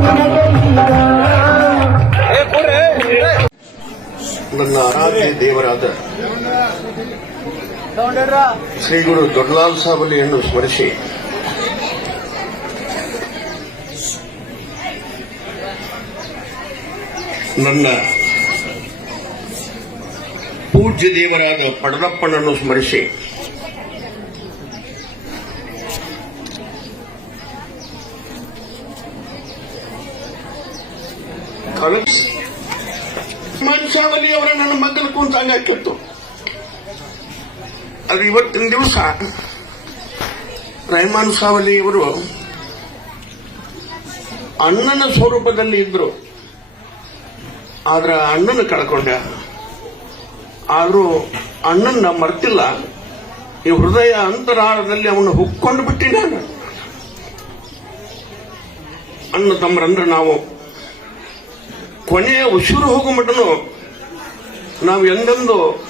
ನಿನಗೆ ಈಗ ನನ್ನ ಆರಾಧ್ಯ ದೇವರಾದ ಶ್ರೀ ಗುರು ದೊಡ್ಡಲಾಲ್ ಸಾಬಲಿಯನ್ನು ಸ್ಮರಿಸಿ. ನನ್ನ ಪೂಜ್ಯ ದೇವರಾದ ಪಡದಪ್ಪನನ್ನು ಸ್ಮರಿಸಿ. ಕನಸ್. ಮನ್ಸಾವಲಿ ಅವರ ನನ್ನ ಮಗನ ಕುಂತ ಹಂಗಾಕಿತ್ತು ಅದು ಇವತ್ತಿನ ದಿವಸ ರಹಮಾನ್ ಸಾವಲಿ ಇವರು ಅಣ್ಣನ ಸ್ವರೂಪದಲ್ಲಿ ಇದ್ರು. ಆದ್ರೆ ಅಣ್ಣನ ಕಳ್ಕೊಂಡೆ. ಆದರೂ ಅಣ್ಣನ ಮರ್ತಿಲ್ಲ. ಈ ಹೃದಯ ಅಂತರಾಳದಲ್ಲಿ ಅವನು ಹುಕ್ಕೊಂಡು ಬಿಟ್ಟಿ ನಾನು ಅಣ್ಣ ತಮ್ಮರಂದ್ರೆ ನಾವು ಕೊನೆಯ ಉಸಿರು ಹೋಗೋ ಮಟ್ಟನು ನಾವು ಎಂದೆಂದು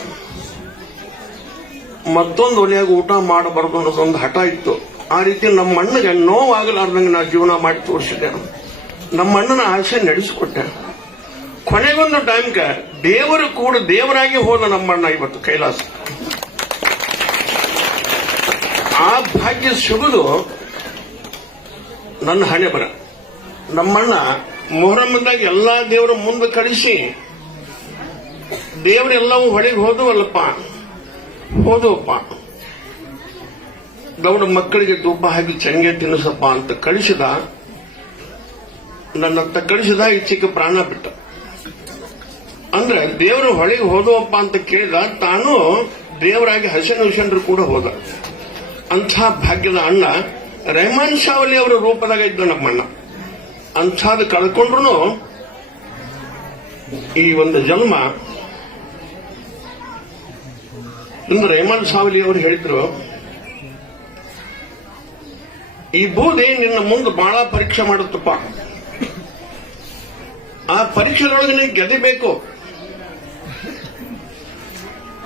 ಮತ್ತೊಂದು ಒಲೆಯಾಗ ಊಟ ಮಾಡಬಾರ್ದು ಅನ್ನೋದೊಂದು ಹಠ ಇತ್ತು. ಆ ರೀತಿ ನಮ್ಮ ಅಣ್ಣಗೆ ನೋವಾಗಲಾರ್ದಂಗೆ ನಾ ಜೀವನ ಮಾಡಿ ತೋರಿಸಿದೆ. ನಮ್ಮ ಅಣ್ಣನ ಆಸೆ ನಡೆಸಿಕೊಟ್ಟೆ. ಕೊನೆಗೊಂದು ಟೈಮ್ಗೆ ದೇವರು ಕೂಡ ದೇವರಾಗಿ ಹೋದ ನಮ್ಮಣ್ಣ ಇವತ್ತು ಕೈಲಾಸ. ಆ ಭಾಗ್ಯ ಸಿಗುದು ನನ್ನ ಹಣೆ ಬರ. ನಮ್ಮಣ್ಣ ಮೊಹರಮ್ಮದಾಗ ಎಲ್ಲಾ ದೇವರ ಮುಂದೆ ಕಳಿಸಿ ದೇವರೆಲ್ಲವೂ ಹೊಳೆಗೆ ಹೋದವಲ್ಲಪ್ಪ. ಹೋದವಪ್ಪ ಗೌಡ ಮಕ್ಕಳಿಗೆ ತುಪ್ಪ ಹಾಕಿ ಚಂಗೆ ತಿನ್ನಿಸಪ್ಪ ಅಂತ ಕಳಿಸಿದ ನನ್ನತ್ತ ಕಳಿಸಿದ, ಈಚೆಗೆ ಪ್ರಾಣ ಬಿಟ್ಟ. ಅಂದ್ರೆ ದೇವರು ಹೊಳೆಗೆ ಹೋದವಪ್ಪ ಅಂತ ಕೇಳಿದ, ತಾನು ದೇವರಾಗಿ ಹಸನ್ ಹುಸೇನ್ರು ಕೂಡ ಹೋದ. ಅಂಥ ಭಾಗ್ಯದ ಅಣ್ಣ ರೆಹಮಾನ್ ಶಾವಲಿ ಅವರ ರೂಪದಾಗ ಇದ್ದ ನಮ್ಮಣ್ಣ. ಅಂಥದ್ದು ಕಳ್ಕೊಂಡ್ರು ಈ ಒಂದು ಜನ್ಮ ಇಂದು ರೇಮಾನ್ ಸಾವಲಿ ಅವರು ಹೇಳಿದ್ರು, ಈ ಬೂದಿ ನಿನ್ನ ಮುಂದೆ ಬಹಳ ಪರೀಕ್ಷೆ ಮಾಡುತ್ತಪ್ಪ. ಆ ಪರೀಕ್ಷೆದೊಳಗೆ ನೀ ಗೆದಿಬೇಕು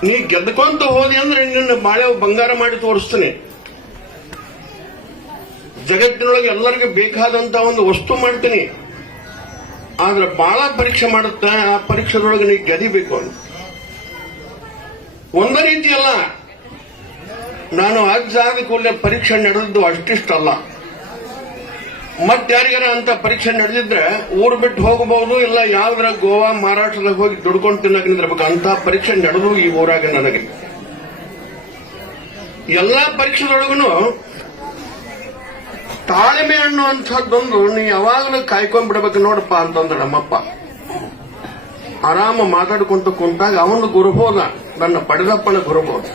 ನೀ ಗೆದ್ಕೊಂತ ಹೋದಿ ಅಂದ್ರೆ ನಿನ್ನ ಬಾಳೆ ಬಂಗಾರ ಮಾಡಿ ತೋರಿಸ್ತೀನಿ. ಜಗತ್ತಿನೊಳಗೆ ಎಲ್ಲರಿಗೂ ಬೇಕಾದಂತ ಒಂದು ವಸ್ತು ಮಾಡ್ತೀನಿ. ಆದ್ರೆ ಬಹಳ ಪರೀಕ್ಷೆ ಮಾಡುತ್ತೆ, ಆ ಪರೀಕ್ಷೆದೊಳಗೆ ನೀ ಗೆದಿಬೇಕು ಅಂತ. ಒಂದ ರೀತಿಯಲ್ಲ, ನಾನು ಅಜ್ಜ ಕೂಡಲೇ ಪರೀಕ್ಷೆ ನಡೆದಿದ್ದು ಅಷ್ಟಿಷ್ಟಲ್ಲ. ಮತ್ತಾರಿಗಾರ ಅಂತ ಪರೀಕ್ಷೆ ನಡೆದಿದ್ರೆ ಊರು ಬಿಟ್ಟು ಹೋಗಬಹುದು, ಇಲ್ಲ ಯಾವ್ದ್ರ ಗೋವಾ ಮಹಾರಾಷ್ಟ್ರದಾಗ ಹೋಗಿ ದುಡ್ಕೊಂಡು ತಿನ್ನಕ್ ನಿಂದಿರ್ಬೇಕು. ಅಂತ ಪರೀಕ್ಷೆ ನಡೆದು ಈ ಊರಾಗ ನನಗೆ. ಎಲ್ಲಾ ಪರೀಕ್ಷೆದೊಳಗೂ ತಾಳ್ಮೆ ಅನ್ನುವಂಥದ್ದೊಂದು ನೀ ಯಾವಾಗಲೂ ಕಾಯ್ಕೊಂಡ್ಬಿಡ್ಬೇಕು ನೋಡಪ್ಪ ಅಂತಂದ್ರೆ ನಮ್ಮಪ್ಪ. ಆರಾಮ ಮಾತಾಡ್ಕೊಂತ ಕುಂತಾಗ ಅವನು ಗುರುಬೋದ ನನ್ನ ಪಡೆದಪ್ಪನ ಗುರುಬೋದು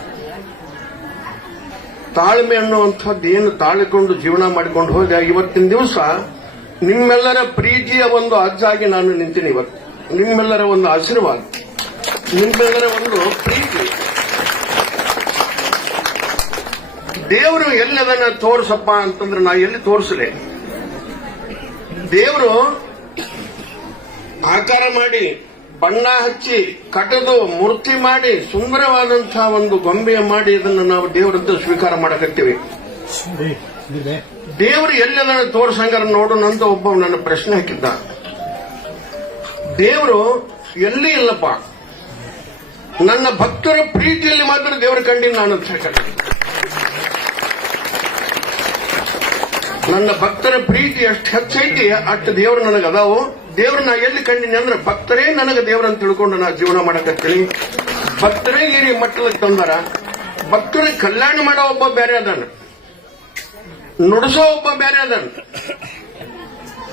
ತಾಳ್ಮೆ ಅನ್ನುವಂಥದ್ದು ಏನು ತಾಳಿಕೊಂಡು ಜೀವನ ಮಾಡಿಕೊಂಡು ಹೋದ, ಇವತ್ತಿನ ದಿವಸ ನಿಮ್ಮೆಲ್ಲರ ಪ್ರೀತಿಯ ಒಂದು ಅಜ್ಜಾಗಿ ನಾನು ನಿಂತೀನಿ ಇವತ್ತು. ನಿಮ್ಮೆಲ್ಲರ ಒಂದು ಆಶೀರ್ವಾದ, ನಿಮ್ಮೆಲ್ಲರ ಒಂದು ಪ್ರೀತಿ. ದೇವರು ಎಲ್ಲಿ ಅದನ್ನ ತೋರ್ಸಪ್ಪ ಅಂತಂದ್ರೆ ನಾ ಎಲ್ಲಿ ತೋರಿಸಲೇ? ದೇವರು ಆಕಾರ ಮಾಡಿ ಬಣ್ಣ ಹಚ್ಚಿ ಕಟದು ಮೂರ್ತಿ ಮಾಡಿ ಸುಂದರವಾದಂತಹ ಒಂದು ಗೊಂಬೆಯ ಮಾಡಿ ಇದನ್ನು ನಾವು ದೇವರಂತ ಸ್ವೀಕಾರ ಮಾಡಕತ್ತೀವಿ. ದೇವರು ಎಲ್ಲೆಲ್ಲ ತೋರ್ಸಂಗಾರ ನೋಡೋಣ ಅಂತ ಒಬ್ಬ ನನ್ನ ಪ್ರಶ್ನೆ ಹಾಕಿದ್ದ. ದೇವರು ಎಲ್ಲಿ ಇಲ್ಲಪ್ಪ? ನನ್ನ ಭಕ್ತರ ಪ್ರೀತಿಯಲ್ಲಿ ಮಾತ್ರ ದೇವರ ಕಂಡಿ ನಾನು ನನ್ನ ಭಕ್ತರ ಪ್ರೀತಿ ಎಷ್ಟು ಹೆಚ್ಚೈತಿ ಅಷ್ಟು ದೇವರು ನನಗೆ ಅದಾವು ದೇವ್ರನ್ನ ಎಲ್ಲಿ ಕಂಡಿನಿ ಅಂದ್ರೆ ಭಕ್ತರೇ ನನಗೆ ದೇವ್ರನ್ನ ತಿಳ್ಕೊಂಡು ನಾ ಜೀವನ ಮಾಡಕತ್ತೀನಿ. ಭಕ್ತರೇ ಈ ಮಟ್ಟಕ್ಕೆ ತಂದಾರ. ಭಕ್ತರ ಕಲ್ಯಾಣ ಮಾಡೋ ಒಬ್ಬ ಬೇರೆ ಅದಾನ. ನುಡಿಸೋ ಒಬ್ಬ ಬೇರೆ ಅದಾನ.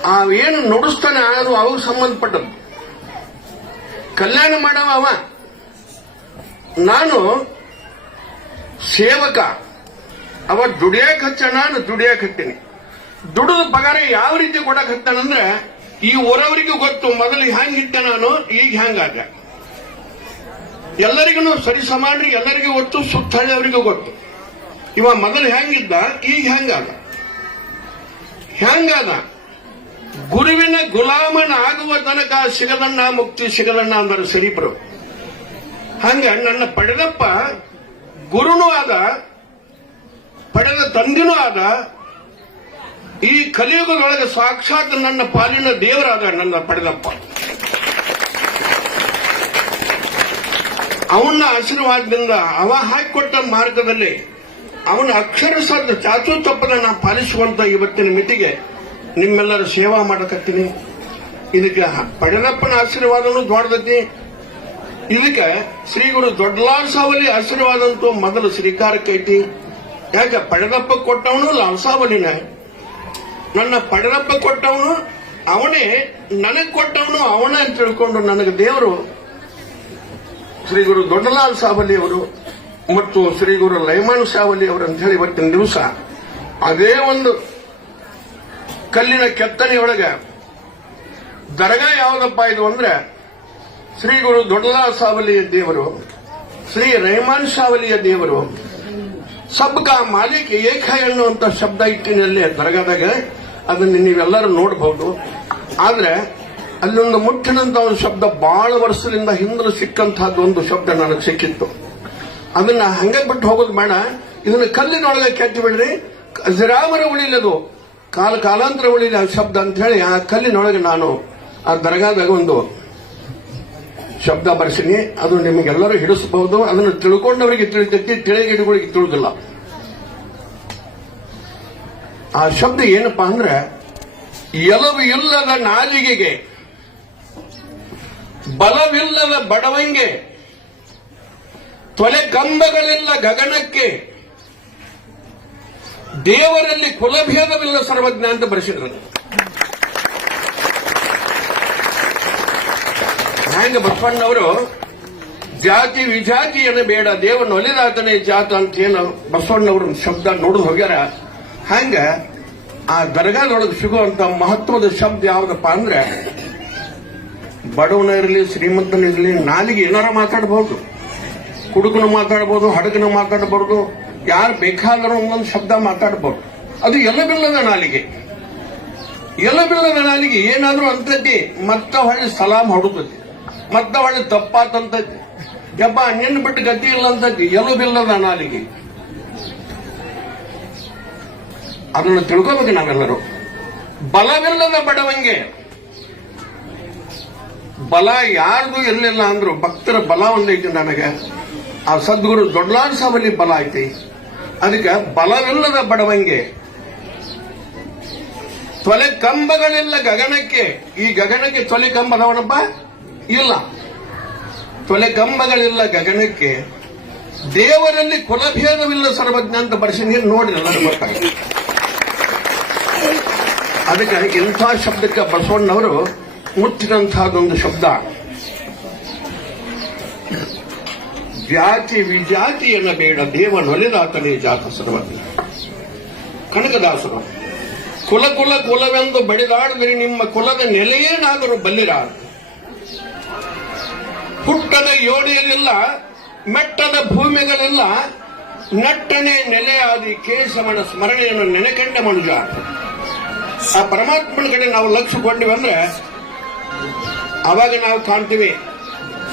ಆ ಏನು ನುಡಿಸ್ತಾನೆ ಅದು ಅವ್ರಿಗೆ ಸಂಬಂಧಪಟ್ಟದ್ದು. ಕಲ್ಯಾಣ ಮಾಡವ ಅವ. ನಾನು ಸೇವಕ. ಅವ ದುಡಿಯಕ್ಕೆ ಹಚ್ಚ, ನಾನು ದುಡಿಯಾಕ ಹತ್ತೀನಿ. ದುಡಿದ ಪಗಾರ ಯಾವ ರೀತಿ ಕೊಡಕ್ ಹತ್ತಾನಂದ್ರೆ ಈ ಊರವರಿಗೂ ಗೊತ್ತು ಮೊದಲು ಇಟ್ಟ ನಾನು, ಈಗ ಹ್ಯಾಂಗಾಗ ಎಲ್ಲರಿಗೂ ಸರಿ ಸಮಾನ ಎಲ್ಲರಿಗೂ ಗೊತ್ತು ಸುತ್ತಹಳ್ಳಿಯವರಿಗೂ ಗೊತ್ತು. ಇವ ಮೊದಲು ಹ್ಯಾಂಗಿದ್ದ ಈಗ ಹೆಂಗಾದ ಹೆಂಗಾದ ಗುರುವಿನ ಗುಲಾಮನ ಆಗುವ ತನಕ ಸಿಗದಣ್ಣ ಮುಕ್ತಿ ಸಿಗದಣ್ಣ ಅಂದರೆ ಸರಿಬ್ರು ಹಂಗ ನನ್ನ ಪಡೆದಪ್ಪ ಗುರುನೂ ಆದ, ಪಡೆದ ತಂದಿನೂ ಆದ ಈ ಕಲಿಯುಗದೊಳಗೆ ಸಾಕ್ಷಾತ್ ನನ್ನ ಪಾಲಿನ ದೇವರಾದ ನನ್ನ ಪಡೆದಪ್ಪ. ಅವನ ಆಶೀರ್ವಾದದಿಂದ ಅವ ಹಾಕಿಕೊಟ್ಟ ಮಾರ್ಗದಲ್ಲಿ ಅವನ ಅಕ್ಷರ ಸದ್ ಚಾಚು ತಪ್ಪನ ನಾ ಪಾಲಿಸುವಂತ ಇವತ್ತಿನ ಮಿತಿಗೆ ನಿಮ್ಮೆಲ್ಲರ ಸೇವಾ ಮಾಡಕತ್ತೀನಿ. ಇದಕ್ಕೆ ಪಡೆದಪ್ಪನ ಆಶೀರ್ವಾದನೂ ದೊಡ್ಡದೈತಿ. ಇದಕ್ಕೆ ಶ್ರೀ ಗುರು ದೊಡ್ಡಲಾಲ್ ಸಾವಲಿ ಮೊದಲು ಐತಿ ಯಾಕೆ ಪಡೆದಪ್ಪ ಕೊಟ್ಟವನು ಲಾಲ್ಸಾವಲಿನ ನನ್ನ ಪಡರಪ್ಪ ಕೊಟ್ಟವನು, ಅವನೇ ನನಗೆ ಕೊಟ್ಟವನು, ಅವನೇ ಅಂತ ತಿಳ್ಕೊಂಡು ನನಗೆ ದೇವರು ಶ್ರೀ ಗುರು ದೊಡ್ಡಲಾಲ್ ಸಾವಲಿ ಅವರು ಮತ್ತು ಶ್ರೀ ಗುರು ಲೈಮಾನ್ ಸಾವಲಿ ಅವರು ಅಂತ ಹೇಳಿ ಇವತ್ತಿನ ದಿವಸ ಅದೇ ಒಂದು ಕಲ್ಲಿನ ಕೆತ್ತನೆಯೊಳಗೆ ದರ್ಗಾ ಯಾವುದಪ್ಪ ಇದು ಅಂದ್ರೆ ಶ್ರೀ ಗುರು ದೊಡ್ಡಲಾಲ್ ಸಾವಲಿಯ ದೇವರು, ಶ್ರೀ ರೈಮಾನ್ ಸಾವಲಿಯ ದೇವರು ಸಬ್ಕಾ ಮಾಲಿಕ್ ಏಕ ಎನ್ನುವಂತ ಶಬ್ದ ಇಟ್ಟಿನಲ್ಲಿ ದರ್ಗಾದಾಗ ಅದನ್ನ ನೀವೆಲ್ಲರೂ ನೋಡಬಹುದು. ಆದ್ರೆ ಅಲ್ಲೊಂದು ಮುಟ್ಟಿನಂತ ಒಂದು ಶಬ್ದ ಬಹಳ ವರ್ಷದಿಂದ ಹಿಂದಲು ಸಿಕ್ಕಂತಹದ್ದು ಒಂದು ಶಬ್ದ ನನಗೆ ಸಿಕ್ಕಿತ್ತು. ಅದನ್ನ ಹಂಗೆ ಬಿಟ್ಟು ಹೋಗೋದು ಬೇಡ. ಇದನ್ನ ಕಲ್ಲಿನೊಳಗೆ ಕೆಟ್ಟು ಬಿಡ್ರಿ. ಅಜರಾಮರ ಉಳಿಲದು ಕಾಲ ಕಾಲಾಂತರ ಉಳಿಲ ಶಬ್ದ ಅಂತ ಹೇಳಿ ಆ ಕಲ್ಲಿನೊಳಗೆ ನಾನು ಆ ದರ್ಗಾದಾಗ ಒಂದು ಶಬ್ದ ಬರ್ಸಿನಿ. ಅದು ನಿಮಗೆಲ್ಲರೂ ಹಿಡಿಸಬಹುದು. ಅದನ್ನು ತಿಳ್ಕೊಂಡವರಿಗೆ ತಿಳಿತೈತಿ, ತಿಳಿಗಿಡಗಳಿಗೆ ತಿಳಿದಿಲ್ಲ. ಆ ಶಬ್ದ ಏನಪ್ಪಾ ಅಂದ್ರೆ ಎಲವು ಇಲ್ಲದ ನಾಲಿಗೆಗೆ, ಬಲವಿಲ್ಲದ ಬಡವಂಗೆ, ತೊಲೆ ಕಂಬಗಳಿಲ್ಲ ಗಗನಕ್ಕೆ, ದೇವರಲ್ಲಿ ಕುಲಭೇದವಿಲ್ಲ ಸರ್ವಜ್ಞ ಅಂತ ಬರೆಸಿದ್ರು. ಹ್ಯಾಂಗ ಬಸವಣ್ಣವರು, ಜಾತಿ ವಿಜಾತಿಯನ್ನು ಬೇಡ ದೇವನ ಒಲಿದಾತನೇ ಜಾತ ಅಂತ ಏನು ಬಸವಣ್ಣವ್ರ ಶಬ್ದ ನೋಡಿದ್ ಹೋಗ್ಯಾರ. ಹಂಗ ಆ ದರ್ಗಾದೊಳಗೆ ಸಿಗುವಂತ ಮಹತ್ವದ ಶಬ್ದ ಯಾವ್ದಪ್ಪ ಅಂದ್ರೆ, ಬಡವನ ಇರಲಿ, ಶ್ರೀಮಂತನ ಇರಲಿ, ನಾಲಿಗೆ ಏನಾರ ಮಾತಾಡಬಹುದು ಕುಡುಕನು ಮಾತಾಡಬಹುದು ಹಡಗನು ಮಾತಾಡಬಹುದು ಯಾರು ಬೇಕಾದರೂ ಒಂದೊಂದು ಶಬ್ದ ಮಾತಾಡಬಹುದು ಅದು ಎಲ್ಲ ಬಿಲ್ಲದ ನಾಲಿಗೆ. ಎಲ್ಲ ಬಿಲ್ಲದ ನಾಲಿಗೆ ಏನಾದ್ರೂ ಅಂತೈತಿ ಮತ್ತ ಹೊಳ್ಳಿ ಸಲಾಮ್ ಹೊಡುತ್ತೈತಿ ಮತ್ತ ಹೊಳ್ಳಿ ತಪ್ಪಾತಂತೈತಿ ಯಪ್ಪ ನಿನ್ನ ಬಿಟ್ಟು ಗತಿ ಇಲ್ಲ ಅಂತೈತಿ ಎಲ್ಲೂ ಬಿಲ್ಲದ ನಾಲಿಗೆ. ಅದನ್ನು ತಿಳ್ಕೋಬೇಕು ನಾವೆಲ್ಲರೂ. ಬಲವಿಲ್ಲದ ಬಡವಂಗೆ. ಬಲ ಯಾರ್ದು ಇರಲಿಲ್ಲ ಅಂದ್ರು ಭಕ್ತರ ಬಲ ಒಂದೈತಿ ನನಗೆ ಆ ಸದ್ಗುರು ದೊಡ್ಡಲಾಲ್ ಸಾವಲ್ಲಿ ಬಲ ಐತಿ. ಅದಕ್ಕೆ ಬಲವಿಲ್ಲದ ಬಡವಂಗೆ. ತೊಲೆ ಕಂಬಗಳಿಲ್ಲ ಗಗನಕ್ಕೆ. ಈ ಗಗನಕ್ಕೆ ತೊಲೆ ಕಂಬ ಅದಾವನಪ್ಪ? ಇಲ್ಲ. ತೊಲೆ ಕಂಬಗಳಿಲ್ಲ ಗಗನಕ್ಕೆ. ದೇವರಲ್ಲಿ ಕುಲಭೇದವಿಲ್ಲ ಸರ್ವಜ್ಞ ಅಂತ ಬರ್ಸಿ ನೀರು ನೋಡಿ ಎಲ್ಲರೂ ಅದಕ್ಕೆ ಇಂಥ ಶಬ್ದಕ್ಕೆ ಬಸವಣ್ಣವರು ಮುಟ್ಟಿದಂತಹದೊಂದು ಶಬ್ದ. ಜಾತಿ ವಿಜಾತಿಯನ್ನ ಬೇಡ ದೇವನೊಲಿದಾತನೇ ಜಾತ ಸರ್ವಜ್ಞ. ಕನಕದಾಸರು, ಕುಲ ಕುಲ ಕುಲವೆಂದು ಬಡಿದಾಡಿದರೆ ನಿಮ್ಮ ಕುಲದ ನೆಲೆಯೇನಾದರೂ ಬಲ್ಲಿರ? ಹುಟ್ಟದ ಯೋಡಿಯಲ್ಲಿಲ್ಲ ಮೆಟ್ಟದ ಭೂಮಿಗಳಿಲ್ಲ, ನಟ್ಟನೆ ನೆಲೆಯಾದಿ ಕೇಸವನ ಸ್ಮರಣೆಯನ್ನು ನೆನೆಕಂಡ ಮನುಜ. ಆ ಪರಮಾತ್ಮನ ಕಡೆ ನಾವು ಲಕ್ಷ್ಯ ಕೊಂಡಿವಿ ಅಂದ್ರೆ ಅವಾಗ ನಾವು ಕಾಣ್ತೀವಿ.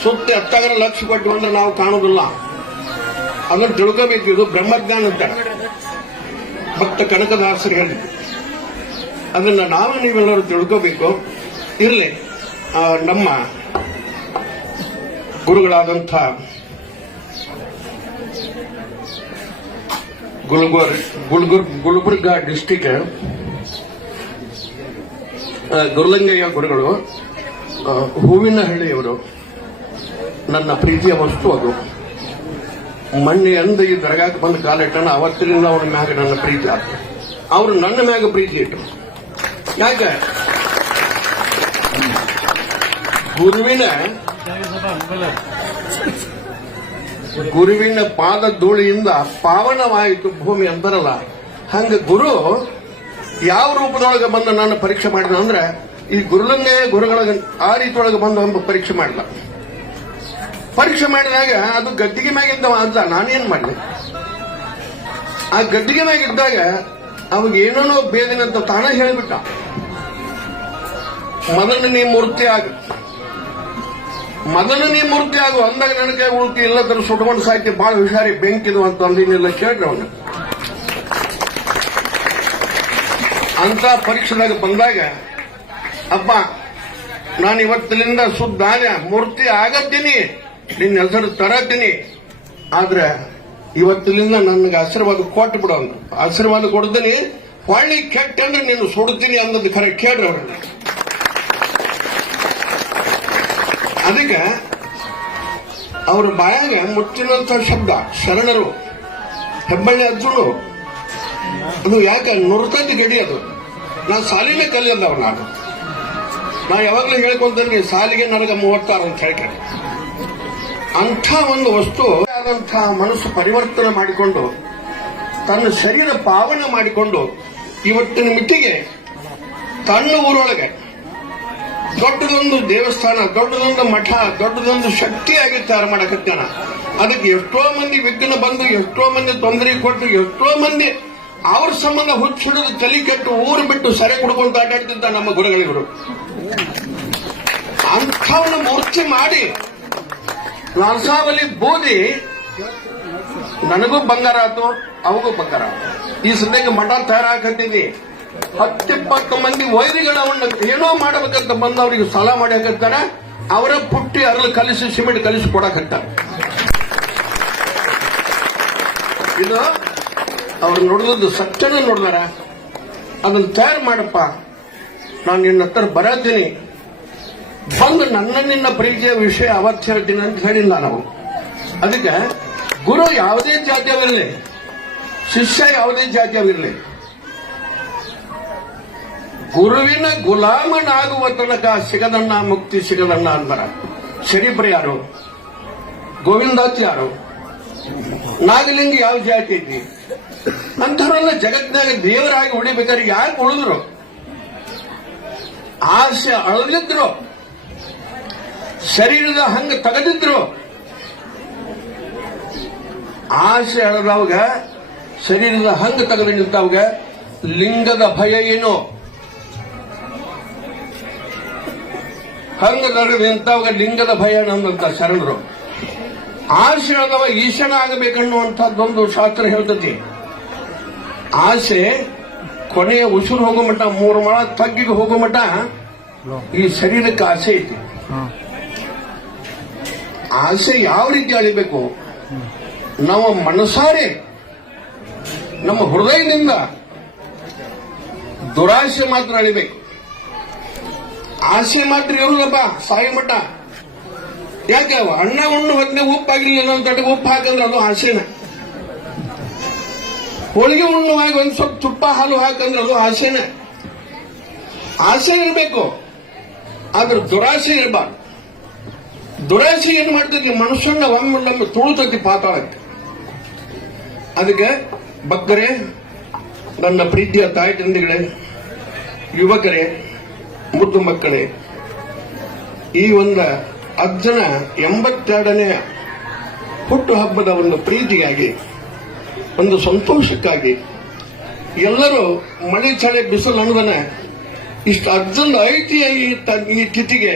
ಸುತ್ತ ಎತ್ತಾಗರ ಲಕ್ಷ್ಯ ಕೊಟ್ಟು ಅಂದ್ರೆ ನಾವು ಕಾಣೋದಿಲ್ಲ ಅದನ್ನು ತಿಳ್ಕೋಬೇಕು, ಇದು ಬ್ರಹ್ಮಜ್ಞಾನ ಅಂತ. ಭಕ್ತ ಕನಕದಾಸರು ಹೇಳಿದ್ರು ಅದನ್ನ ನಾವು ನೀವೆಲ್ಲರೂ ತಿಳ್ಕೋಬೇಕು. ಇರಲಿ ನಮ್ಮ ಗುರುಗಳಾದಂಥ ಗುಲ್ಗುರ್ ಗುಲ್ಬರ್ಗ ಡಿಸ್ಟಿಕ್ ಗುರುಲಿಂಗಯ್ಯ ಗುರುಗಳು ಹೂವಿನ ಹಳ್ಳಿಯವರು, ನನ್ನ ಪ್ರೀತಿಯ ವಸ್ತು ಅದು. ಮೊನ್ನೆ ಅಂದ ಈ ದರ್ಗಾಕ್ಕೆ ಬಂದು ಕಾಲಿಟ್ಟಣ ಅವತ್ತಿನಿಂದ ಅವ್ರ ಮ್ಯಾಗ ನನ್ನ ಪ್ರೀತಿ ಆಯ್ತು ಅವರು ನನ್ನ ಮ್ಯಾಗ ಪ್ರೀತಿ ಇಟ್ಟರು ಯಾಕೆ? ಗುರುವಿನ ಗುರುವಿನ ಪಾದ ಧೂಳಿಯಿಂದ ಪಾವನವಾಯಿತು ಭೂಮಿ ಅಂತಾರಲ್ಲ ಹಂಗ ಗುರು ಯಾವ ರೂಪದೊಳಗೆ ಬಂದು ನಾನು ಪರೀಕ್ಷೆ ಮಾಡಿದ ಅಂದ್ರೆ, ಈ ಗುರುಲಂಗೆ ಗುರುಗಳ ಆ ರೀತಿಯೊಳಗೆ ಬಂದು ಪರೀಕ್ಷೆ ಮಾಡಲ್ಲ ಪರೀಕ್ಷೆ ಮಾಡಿದಾಗ ಅದು ಗದ್ದಿಗೆ ಮ್ಯಾಗಿದ್ದ ಅಂತ ನಾನೇನ್ ಮಾಡಿದೆ. ಆ ಗದ್ದಿಗೆ ಮ್ಯಾಗಿದ್ದಾಗ ಅವಾಗ ಏನೇನೋ ಬೇದಿನಂತ ತಾನೇ ಹೇಳಿಬಿಟ್ಟ. ಮದನನೇ ಮೂರ್ತಿ ಆಗ. ಮದನನೇ ಮೂರ್ತಿ ಆಗು ಅಂದಾಗ ನನಗೆ ಉಳ್ತಿ ಇಲ್ಲ ತರ ಸುಟ್ಕೊಂಡು ಸಾಯ್ತಿ ಬಹಳ ಹುಷಾರಿ ಬೆಂಕಿದು ಅಂತ ಅಂದಿನಿಲ್ಲ ಕೇಳ್ರಿ ಅವನು. ಅಂತ ಪರೀಕ್ಷೆದಾಗ ಬಂದಾಗ, ಅಪ್ಪ, ನಾನು ಇವತ್ತಿನಿಂದ ಆದ, ಮೂರ್ತಿ ಆಗತ್ತೀನಿ, ನಿನ್ನ ಹೆಸರು ತರತೀನಿ ಆದ್ರೆ ಇವತ್ತಿನಿಂದ ನನಗೆ ಆಶೀರ್ವಾದ ಕೊಟ್ಟು ಬಿಡ ಆಶೀರ್ವಾದ ಕೊಡ್ತೀನಿ. ಹೊಳ್ಳಿ ಕೆಟ್ಟಂದ್ರೆ ನೀನು ಸುಡ್ತೀನಿ ಅನ್ನೋದು ಖರೆ ಕೇಳ್ರಿ ಅವ್ರನ್ನ ಅದಕ್ಕೆ ಅವ್ರ ಬಾಯಾಗ ಮುಚ್ಚಿನಂತ ಶಬ್ದ, ಶರಣರು, ಹೆಬ್ಬಳ್ಳಿ ಅಜ್ಜುಳು ಅದು ಯಾಕೆ ನುರ್ತೈತಿ ಗಡಿ ಅದು. ನಾ ಸಾಲಿನೇ ಕಲಿಯದವ್ ನಾನು ನಾ ಯಾವಾಗಲೂ ಹೇಳ್ಕೊಂತೀನಿ, ಸಾಲಿಗೆ ನನಗೆ ಮೂವತ್ತಾರು ಅಂತ ಹೇಳ್ತಾರೆ ಅಂಥ ಒಂದು ವಸ್ತು ಆದಂತಹ ಮನಸ್ಸು ಪರಿವರ್ತನೆ ಮಾಡಿಕೊಂಡು, ತನ್ನ ಶರೀರ ಪಾವನ ಮಾಡಿಕೊಂಡು, ಇವತ್ತಿನ ಮಿತಿಗೆ ತನ್ನ ಊರೊಳಗೆ, ದೊಡ್ಡದೊಂದು ದೇವಸ್ಥಾನ, ದೊಡ್ಡದೊಂದು ಮಠ, ದೊಡ್ಡದೊಂದು ಶಕ್ತಿಯಾಗಿ ತಯಾರು ಮಾಡಕತ್ತಾನ ಅದಕ್ಕೆ ಎಷ್ಟೋ ಮಂದಿ ವಿಘ್ನ ಬಂದು, ಎಷ್ಟೋ ಮಂದಿ ತೊಂದರೆ ಕೊಟ್ಟು, ಎಷ್ಟೋ ಮಂದಿ ಅವ್ರ ಸಂಬಂಧ ಹುಚ್ಚಿಡಿದು ತಲೆ ಕೆಟ್ಟು ಊರು ಬಿಟ್ಟು ಸರೆ ಕುಡ್ಕೊಂಡು ಆಟಾಡ್ತಿದ್ದ ನಮ್ಮ ಗುರುಗಳಿವರು. ಅಂಥವನ್ನ ಮೂರ್ತಿ ಮಾಡಿ ನರ್ಸಾವಲಿ ಬೋಧಿ ನನಗೂ ಬಂಗಾರ ಆತು ಅವಗೂ ಬಂಗಾರ ಈ ಸದ್ಯಕ್ಕೆ ಮಠ ತಯಾರಾಕತ್ತೀವಿ ಹತ್ತಿಪ್ಪತ್ತು ಮಂದಿ ವೈರಿಗಳವನ್ನ ಏನೋ ಮಾಡಬೇಕಂತ ಬಂದವರಿಗೆ ಸಾಲ ಮಾಡಿ ಹಾಕತ್ತಾರ ಅವರ ಪುಟ್ಟಿ ಅರಳು ಕಲಿಸಿ ಸಿಮೆಂಟ್ ಕಲಿಸಿ ಕೊಡಕತ್ತಾರ ಇದು ಅವ್ರು ನೋಡಿದ್ದು ಸತ್ಯನ ನೋಡಿದಾರ. ಅದನ್ನ ತಯಾರು ಮಾಡಪ್ಪ. ನಾನು ನಿನ್ನ ಹತ್ರ ಬರತ್ತೀನಿ ಬಂದು ನನ್ನ ನಿನ್ನ ಪ್ರೀತಿಯ ವಿಷಯ ಅವತ್ತು ಹೇಳ್ತೀನಿ ಅಂತ ಹೇಳಿಲ್ಲ ನಾವು. ಅದಕ್ಕೆ ಗುರು ಯಾವುದೇ ಜಾತಿಯವಿರಲಿ, ಶಿಷ್ಯ ಯಾವುದೇ ಜಾತಿಯವಿರಲಿ, ಗುರುವಿನ ಗುಲಾಮನಾಗುವ ತನಕ ಸಿಗದಣ್ಣ, ಮುಕ್ತಿ ಸಿಗದಣ್ಣ ಅಂದರ ಶರೀಫ್ರ ಯಾರು ಗೋವಿಂದಾಚ್ ಯಾರು ನಾಗಲಿಂಗ ಯಾವ ಜಾತಿ ಐತಿ ಅಂಥವರೆಲ್ಲ ಜಗತ್ನಾಗ ದೇವರಾಗಿ ಉಳಿಬೇಕಾದ್ರೆ ಯಾಕೆ ಉಳಿದ್ರು? ಆಸೆ ಅಳದಿದ್ರು. ಶರೀರದ ಹಂಗ ತೆಗೆದಿದ್ರು. ಆಸೆ ಅಳದವಾಗ, ಶರೀರದ ಹಂಗ ತೆಗೆದು ಲಿಂಗದ ಭಯ ಏನು? ಹಂಗ ನಡೆದು ಲಿಂಗದ ಭಯ ನಮ್ಮಂತ ಶರಣರು. ಆಸೆ ಅಳದವ ಈಶನ ಆಗಬೇಕನ್ನುವಂಥದ್ದೊಂದು ಶಾಸ್ತ್ರ ಹೇಳ್ತತಿ. ಆಸೆ ಕೊನೆಯ ಉಸಿರು ಹೋಗೋ ಮಟ್ಟ, ಮೂರು ಮಳ ತಗ್ಗಿಗೆ ಹೋಗೋ ಮಟ್ಟ ಈ ಶರೀರಕ್ಕೆ ಆಸೆ ಐತಿ. ಆಸೆ ಯಾವ ರೀತಿ ಅಳಿಬೇಕು ನಮ್ಮ ಮನಸಾರೆ ನಮ್ಮ ಹೃದಯದಿಂದ ದುರಾಸೆ ಮಾತ್ರ ಅಳಿಬೇಕು. ಆಸೆ ಮಾತ್ರ ಇರುವುದಪ್ಪ ಸಾಯಿ ಮಠ ಯಾಕೆ ಅಣ್ಣ ಉಣ್ಣು ಹೊತ್ತಿನ ಉಪ್ಪಾಗಿರ್ಲಿಲ್ಲ ಅಂತ ಉಪ್ಪು ಹಾಕಂದ್ರೆ ಅದು ಆಸೆನ ಹೋಳಿಗೆ ಉಣ್ಣುವಾಗ ಒಂದ್ ಸ್ವಲ್ಪ ತುಪ್ಪ ಹಾಲು ಹಾಕಂದ್ರೆ ಅದು ಆಸೆನ ಆಸೆ ಇರಬೇಕು. ಆದ್ರೆ ದುರಾಸೆ ಇರಬಾರ್ದು. ದುರಾಸೆ ಏನ್ ಮಾಡ್ತೈತಿ? ಮನುಷ್ಯನ ಒಮ್ಮೆ ತುಳುತೈತಿ ಪಾತಾಳಕ್ಕೆ. ಅದಕ್ಕೆ ಬಕ್ಕರೆ ನನ್ನ ಪ್ರೀತಿಯ ತಾಯಿ ತಂದೆಗಳೇ, ಯುವಕರೇ ಮುದ್ದು ಮಕ್ಕಳೇ, ಈ ಒಂದು ಅಜ್ಜನ ಎಂಬತ್ತೆರಡನೇ ಹುಟ್ಟುಹಬ್ಬದ ಒಂದು ಪ್ರೀತಿಯಾಗಿ ಒಂದು ಸಂತೋಷಕ್ಕಾಗಿ ಎಲ್ಲರೂ ಮಳೆ ಚಳಿ ಬಿಸಿಲು ಅನ್ನದನ ಇಷ್ಟು ಅಜ್ಜನ ಐತಿ ಈ ತಿಥಿಗೆ.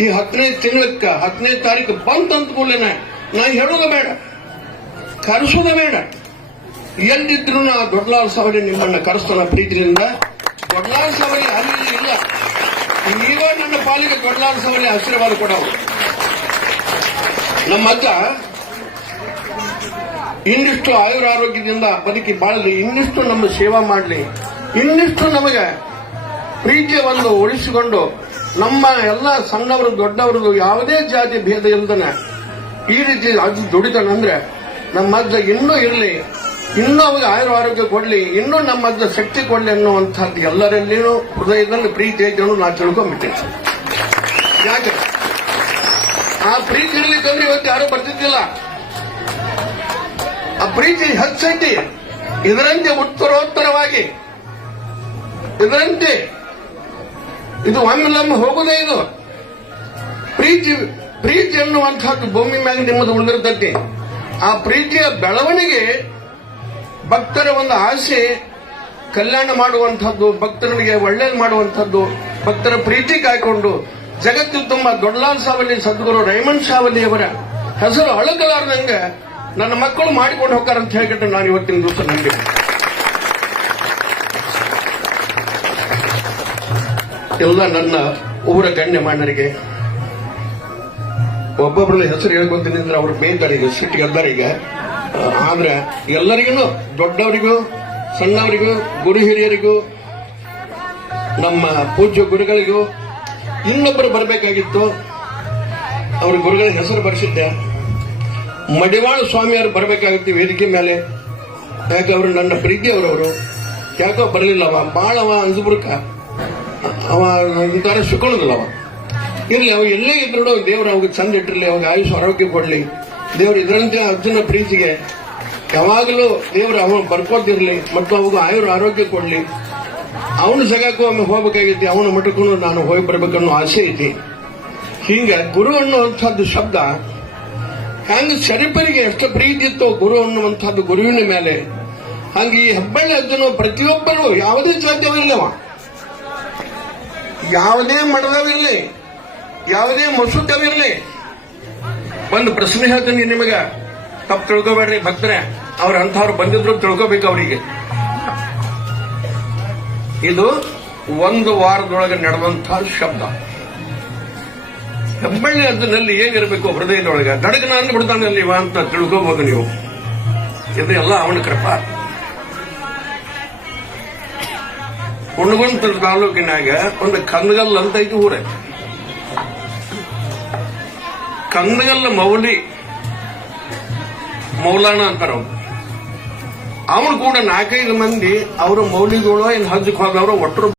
ಈ ಹತ್ತನೇ ತಿಂಗಳಕ್ಕ, ಹತ್ತನೇ ತಾರೀಕು ಬಂತಂತ ಕೂಡಲೇನ ನಾ ಹೇಳೋದು ಬೇಡ, ಕರೆಸೋದು ಬೇಡ. ಎಲ್ಲಿದ್ರು ನಾ ದೊಡ್ಡಲಾಲ್ ಸವರಿ ನಿಮ್ಮನ್ನ ಕರೆಸ್ತಾನ ಪ್ರೀತಿಯಿಂದ. ದೊಡ್ಡಲಾಲ್ ಸವರಿ ಅಲ್ಲಿ ಇಲ್ಲ. ನೀವ ನನ್ನ ಪಾಲಿಗೆ ಕೊಡಲಾರಿಸುವಲ್ಲಿ ಆಶೀರ್ವಾದ ಕೊಡವು ನಮ್ಮ ಅಜ್ಜ ಇನ್ನಿಷ್ಟು ಆಯುರ ಆರೋಗ್ಯದಿಂದ ಬದುಕಿ ಬಾಳಲಿ, ಇನ್ನಿಷ್ಟು ನಮ್ಮ ಸೇವಾ ಮಾಡಲಿ, ಇನ್ನಿಷ್ಟು ನಮಗೆ ಪ್ರೀತಿಯ ಒಂದು ಉಳಿಸಿಕೊಂಡು ನಮ್ಮ ಎಲ್ಲ ಸಣ್ಣವರು ದೊಡ್ಡವರು ಯಾವುದೇ ಜಾತಿ ಭೇದ ಇಲ್ದನ ಈ ರೀತಿ ಅದು ದುಡಿತಾನಂದ್ರೆ ನಮ್ಮ ಅಜ್ಜ ಇನ್ನೂ ಇರಲಿ. ಇನ್ನೂ ಅವ್ರಿಗೆ ಆಯುರ ಆರೋಗ್ಯ ಕೊಡ್ಲಿ, ಇನ್ನೂ ನಮ್ಮ ಅಜ್ಜ ಶಕ್ತಿ ಕೊಡ್ಲಿ ಅನ್ನುವಂಥದ್ದು ಎಲ್ಲರಲ್ಲಿನೂ ಹೃದಯದಲ್ಲಿ ಪ್ರೀತಿ ಐತೆ ಅನ್ನೋದು ನಾ ತಿಳ್ಕೊಂಡ್ಬಿಟ್ಟೆ ಯಾಕೆ? ಆ ಪ್ರೀತಿ ಇರ್ಲಿಕ್ಕಂದ್ರೆ ಇವತ್ತು ಯಾರು ಬರ್ತಿದ್ದಿಲ್ಲ. ಆ ಪ್ರೀತಿ ಹೆಚ್ಚೈತಿ. ಇದರಂತೆ ಉತ್ತರೋತ್ತರವಾಗಿ. ಇದರಂತೆ ಇದು ಒಮ್ಮೆಲ್ಲೊಮ್ಮೆ ಹೋಗುದೇ ಇದು. ಪ್ರೀತಿ ಪ್ರೀತಿ ಅನ್ನುವಂಥದ್ದು ಭೂಮಿ ಮ್ಯಾಗ ನಿಮ್ಮದು ಉಳಿದಿರ್ತೈತಿ. ಆ ಪ್ರೀತಿಯ ಬೆಳವಣಿಗೆ ಭಕ್ತರ ಒಂದು ಆಸೆ, ಕಲ್ಯಾಣ ಮಾಡುವಂಥದ್ದು ಭಕ್ತರಿಗೆ ಒಳ್ಳೇದು ಮಾಡುವಂಥದ್ದು, ಭಕ್ತರ ಪ್ರೀತಿ ಕಾಯ್ಕೊಂಡು, ಜಗತ್ತು ತುಂಬ ದೊಡ್ಡಲಾಲ್ ಸಾವಲಿ, ಸದ್ಗುರು ರೈಮಂಡ್ ಅವರ ಹೆಸರು ಅಳಗಲಾರ್ದಂಗ ನನ್ನ ಮಕ್ಕಳು ಮಾಡಿಕೊಂಡು ಹೋಗ್ತಾರೆ ಅಂತ ಹೇಳಿಬಿಟ್ಟು ನಾನು ಇವತ್ತಿನ ದಿವಸ ನಂಬಿ ಎಲ್ಲ ನನ್ನ ಊರ ಗಣ್ಯ ಮಾಡರಿಗೆ ಒಬ್ಬೊಬ್ಬರ ಹೆಸರು ಹೇಳ್ಕೊಂತೀನಿ ಅಂದ್ರೆ ಅವ್ರ ಬೇಯ್ತಾರೆ ಸಿಟ್ಟಿಗೆ ಎಲ್ಲರಿಗೆ ಆದ್ರೆ ಎಲ್ಲರಿಗೂ, ದೊಡ್ಡವರಿಗೂ, ಸಣ್ಣವರಿಗೂ, ಗುರು ಹಿರಿಯರಿಗೂ, ನಮ್ಮ ಪೂಜ್ಯ ಗುರುಗಳಿಗೂ, ಇನ್ನೊಬ್ಬರು ಬರಬೇಕಾಗಿತ್ತು. ಅವ್ರ ಗುರುಗಳ ಹೆಸರು ಬರೆಸಿದ್ದೆ. ಮಡಿವಾಳ ಸ್ವಾಮಿಯವರು ಬರಬೇಕಾಗಿತ್ತು ವೇದಿಕೆ ಮೇಲೆ. ಯಾಕೆ ಅವರು ನನ್ನ ಪ್ರೀತಿ ಅವರವರು ಯಾಕೋ ಬರಲಿಲ್ಲ ಅವ ಬಾಳ ಅವ ಅಂಜುಬುರ್ಕ. ಅವ ಇಂಥರ ಸುಕೊಳ್ಳೋದಿಲ್ಲ ಅವ ಇರ್ಲಿ, ಅವ ಎಲ್ಲೇ ಇದ್ರು ದೇವ್ರು ಅವ್ಗೆ ಚಂದ ಇಟ್ಟಿರಲಿ ಅವಾಗ ಆಯುಷ್ ಆರೋಗ್ಯ ಕೊಡ್ಲಿ. ದೇವ್ರು ಇದರಂತೆ ಅರ್ಜುನ ಪ್ರೀತಿಗೆ. ಯಾವಾಗಲೂ ದೇವ್ರು ಅವನು ಬರ್ಕೋತಿರ್ಲಿ, ಮತ್ತು ಅವಾಗ ಆಯುರ್ ಆರೋಗ್ಯ ಕೊಡ್ಲಿ. ಅವನು ಸಗಾಕು ಒಮ್ಮೆ ಹೋಗ್ಬೇಕಾಗೈತಿ ಅವನ ಮಠಕ್ಕೂ ನಾನು ಹೋಗಿ ಬರ್ಬೇಕನ್ನೋ ಆಸೆ ಐತಿ. ಹಿಂಗ ಗುರು ಅನ್ನುವಂಥದ್ದು ಶಬ್ದ, ಹಂಗ ಶರೀಫರಿಗೆ ಎಷ್ಟು ಪ್ರೀತಿ ಇತ್ತು ಗುರು ಅನ್ನುವಂಥದ್ದು ಗುರುವಿನ ಮೇಲೆ. ಹಂಗೆ ಈ ಹೆಬ್ಬಳ್ಳಿ ಅರ್ಜುನ ಪ್ರತಿಯೊಬ್ಬರು ಯಾವುದೇ ಜಾತಿಯವಿಲ್ಲವ ಯಾವುದೇ ಮಠದವಿರಲಿ ಯಾವುದೇ ಮಸೂದವಿರಲಿ ಒಂದು ಪ್ರಶ್ನೆ ಹೇಳ್ತೀನಿ ನಿಮಗ ತಪ್ಪು ತಿಳ್ಕೊಬೇಡ್ರಿ ಭಕ್ತರೆ. ಅವ್ರ ಅಂಥವ್ರು ಬಂದಿದ್ರು ತಿಳ್ಕೊಬೇಕು ಅವರಿಗೆ. ಇದು ಒಂದು ವಾರದೊಳಗೆ ನಡೆದಂತಹ ಶಬ್ದ. ಹೆಬ್ಬಳ್ಳಿ ಅದನ್ನಲ್ಲಿ ಹೇಗಿರಬೇಕು ಹೃದಯದೊಳಗೆ? ದಡಗನ ನಾನು ಬಿಡ್ತಾನಲ್ಲಿ ಇವ ಅಂತ ತಿಳ್ಕೋಬಹುದು ನೀವು. ಇದು ಎಲ್ಲ ಅವನ ಕೃಪಾ. ಹುಣಗುಂತ ತಾಲೂಕಿನಾಗ ಒಂದು ಕನ್ಗಲ್ ಅಂತ ಐತಿ ಊರೇ. ಕನ್ನಗಲ್ಲ ಮೌಲಿ ಮೌಲಾನ ಅಂತಾರ ಅವ್ನು ಕೂಡ ನಾಲ್ಕೈದು ಮಂದಿ ಅವರ ಮೌಲಿಗಳು ಏನ್ ಹಜ್ಜಕ್ ಹೋದವರು ಒಟ್ಟರು